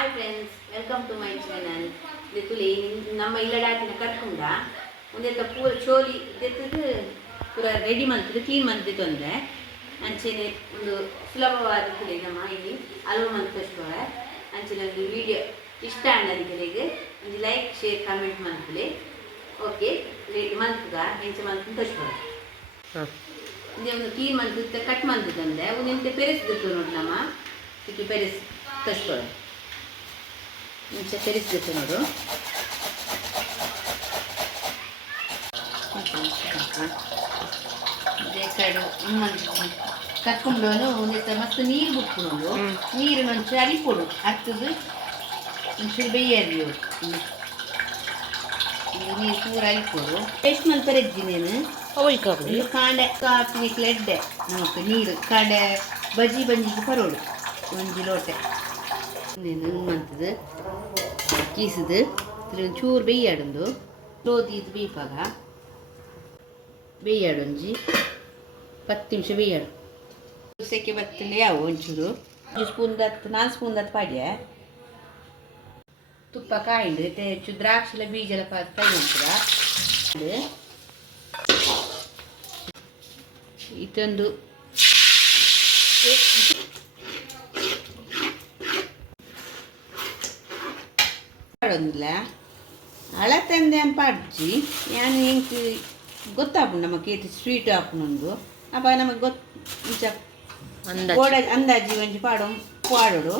Hi friends, welcome to my channel. ದೆತ್ತುಲಿ ನಮ್ಮ ಇಲ್ಲಡಾಟಿನ ಕಟ್ಕೊಂಡ ಒಂದೆತ್ತ ಪೂರ ಚೋಲಿ ದೆತ್ತದು ಪೂರ ರೆಡಿ ಮಂತದ್ದು ಕ್ಲೀನ್ ಮಂತಿದ್ದು ಅಂದರೆ ಅಂಚೆನೆ ಒಂದು ಸುಲಭವಾದ ಕುಡಿ ನಮ್ಮ ಇಲ್ಲಿ ಹಲವು ಮಂತ್ ತೋರಿಸ್ಕೋವೆ. ಅಂಚೆನೆ ಒಂದು ವಿಡಿಯೋ ಇಷ್ಟ ಅನ್ನೋದಕ್ಕೆ ಒಂದು ಲೈಕ್ ಶೇರ್ ಕಮೆಂಟ್ ಮಾಡ್ಕೊಳ್ಳಿ. ಓಕೆ, ಮಂತ್ಗ ಹೆಂಚೆ ಮಂತ್ ತೋರಿಸ್ಕೋವೆ. ಇದೇ ಒಂದು ಕ್ಲೀನ್ ಮಂತ್ ಕಟ್ ಮಂತದ್ದು ಅಂದರೆ ಒಂದು ಪೆರೆಸ್ದಿತ್ತು ನೋಡಿ ನಮ್ಮ ಇದಕ್ಕೆ ಪೆರೆಸ್ ತೋರಿಸ್ಕೋವೆ. ಮುಂಚೆ ತೆರಿಸ್ಬೇಕು ನೋಡು. ಕಡು ಕಟ್ಕೊಂಡು ಒಂದೇ ಮಸ್ತ್ ನೀರು ಬಿಟ್ಕೊಂಡು ನೀರು ಒಂಚೂರು ಅರಿಪೊಡು ಹತ್ತದು ಒಂಚೂರು ಬೇಯರಿ ನೀರು ಪೂರ ಅರಿಪೊಡು ಎಷ್ಟು ಮಂತ್ ಪರೆಜ್ಜಿ ನೀನು ಕಾಂಡೆ ಕಾಪಿ ಎಡ್ಡೆ ನಮಗೆ ನೀರು ಕಾಡೆ ಬಜ್ಜಿ ಬಂಜಿಗೆ ಪರೋಡು ಒಂಜಿ ಲೋಟೆ ನೀನು ಮಂತದ್ದು ಕೀಸದು ಚೂರು ಬೇಯಾಡೊಂದು ರೋದಿದು ಬೀಪಾಗ ಬೇಯಾಡೊಂಜಿ 10 ನಿಮಿಷ ಬೇಯಾಡು ಸೆಕೆ ಬರ್ತಂಡೆ ಯಾವ ಒಂಚೂರು 4 ಸ್ಪೂನ್ ದತ್ತು ಪಾಡ್ಯ ತುಪ್ಪ ಕಾಯಿಂಡು ಹೆಚ್ಚು ದ್ರಾಕ್ಷಿಲ ಬೀಜಲ ಫ್ರೈ ಮಾಡ್ತದ ಇದೊಂದು ಪಾಡೊಂದಿಲ್ಲ ಅಳತಂದೆ ಅಂತ ಪಾಡ್ಜಿ ನಾನು ಹೆಂಗೆ ಗೊತ್ತಾಪುಂಡು ನಮಗೆ ಸ್ವೀಟ್ ಹಾಪುನೊಂದು ಅಪ್ಪ ನಮಗೆ ಅಂದಾಜಿ ಒಂಜಿ ಪಾಡೋಡು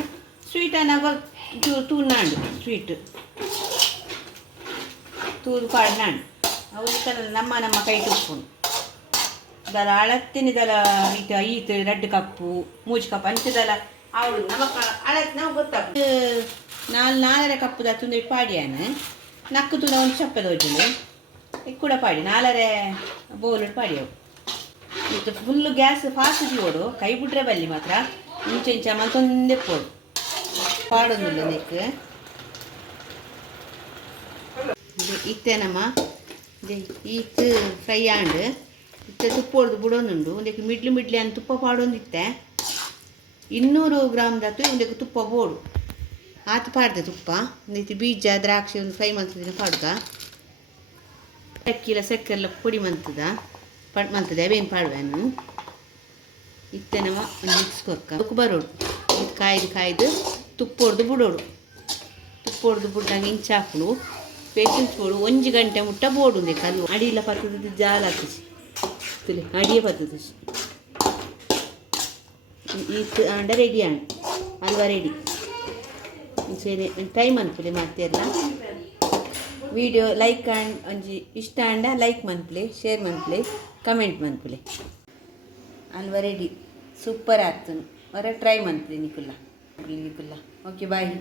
ಸ್ವೀಟ್ ಅನ್ನ ತೂರ್ನಾಂಡು ಸ್ವೀಟ್ ತೂರು ಪಾಡ್ನಾಂಡು ಅವು ನಮ್ಮ ಕೈ ತುಪ್ಪುಂಡು ದಲ ಅಳತ್ತಿನ ದಲ ಈತ 2 ಕಪ್ಪು 3 ಕಪ್ ಅಂಚದಲ್ಲ ಅವಳು ನಮಗೆ ಅಳತ್ ನಾವು ಗೊತ್ತಾಗ್ತದೆ 4 ಕಪ್ಪು ದತ್ತೊಂದು ಪಾಡ್ಯಾನು ನಕ್ಕು ತುನ ಒಂದು ಚಪ್ಪದ ಹೋಜಲು ಕೂಡ ಪಾಡಿ 4 ಬೌಲ್ ಪಾಡ್ಯವು ಇದು ಫುಲ್ಲು ಗ್ಯಾಸ್ ಫಾಸ್ಟ್ ಜೀವೋಡು ಕೈ ಬಿಟ್ರೆ ಬಲ್ಲಿ ಮಾತ್ರ ಇಂಚ ಮತ್ತೊಂದೇ ಪೋಡು ಪಾಡೊಂದಿಲ್ಲ ನೆಕ್ ಇತ್ತೆ ನಮ್ಮ ಈತ್ ಫ್ರೈ ಆಂಡ್ ಇತ್ತೆ ತುಪ್ಪ ಹೊಡೆದು ಬಿಡೋನುಂಡು ಒಂದಕ್ಕೆ ಮಿಡ್ಲಿ ಅಂತ ತುಪ್ಪ ಪಾಡೊಂದಿತ್ತೆ 200 ಗ್ರಾಮ್ ದತ್ತು ಒಂದಕ್ಕೆ ತುಪ್ಪ ಬೋಡು ಆತು ಪಾಡ್ದೆ ತುಪ್ಪ ಒಂದೈತಿ ಬೀಜ ದ್ರಾಕ್ಷಿ ಒಂದು ಫ್ರೈ ಮಂತದಿನ ಪಾಡ್ಗ ಅಕ್ಕಿಲ ಸಕ್ಕರೆಲ್ಲ ಪುಡಿ ಮಂತದ ಅವೇನು ಪಾಡುವೆನು ಇತ್ತೆ ನಮ್ಮ ಒಂದು ಮಿಕ್ಸ್ ಕೊಕ್ಕ ಉಕ್ಕು ಬರೋಡು ಇದು ಕಾಯ್ದು ತುಪ್ಪ ಹೊಡೆದು ಬಿಡೋಡು ತುಪ್ಪ ಹೊಡೆದು ಬಿಟ್ಟಂಗೆ ಇಂಚು ಹಾಕಲು ಪೇಷನ್ಸ್ ಬೋಡು 1 ಗಂಟೆ ಮುಟ್ಟ ಬೋಡು ಕಲ್ಲು ಅಡಿಯಿಲ್ಲ ಪತ್ತದ ಜಾಲ ಹಾಕಿಸಿ ತುಲಿ ಅಡಿಯೇ ಪತ್ತದ ಇದು ಅಂಡ ರೆಡಿ ಆಂಡ್ ಹಲ್ವಾ ರೆಡಿ ಸರಿ ಟೈಮ್ ಅನ್ಪಲೆ ಮಾಡ್ತೀರಲ್ಲ ವಿಡಿಯೋ ಲೈಕ್ ಆ್ಯಂಡ್ ಒಂಜಿ ಇಷ್ಟ ಅಂಡ ಲೈಕ್ ಮನ್ಪಲೆ ಶೇರ್ ಮನ್ಪಲೆ ಕಮೆಂಟ್ ಮನ್ಪಲೆ ಹಲ್ವಾ ರೆಡಿ ಸೂಪರ್ ಆಗ್ತದೆ ಟ್ರೈ ಮನ್ಪಲೆ ನಿಕುಲ್ಲ ಓಕೆ ಬಾಯ್.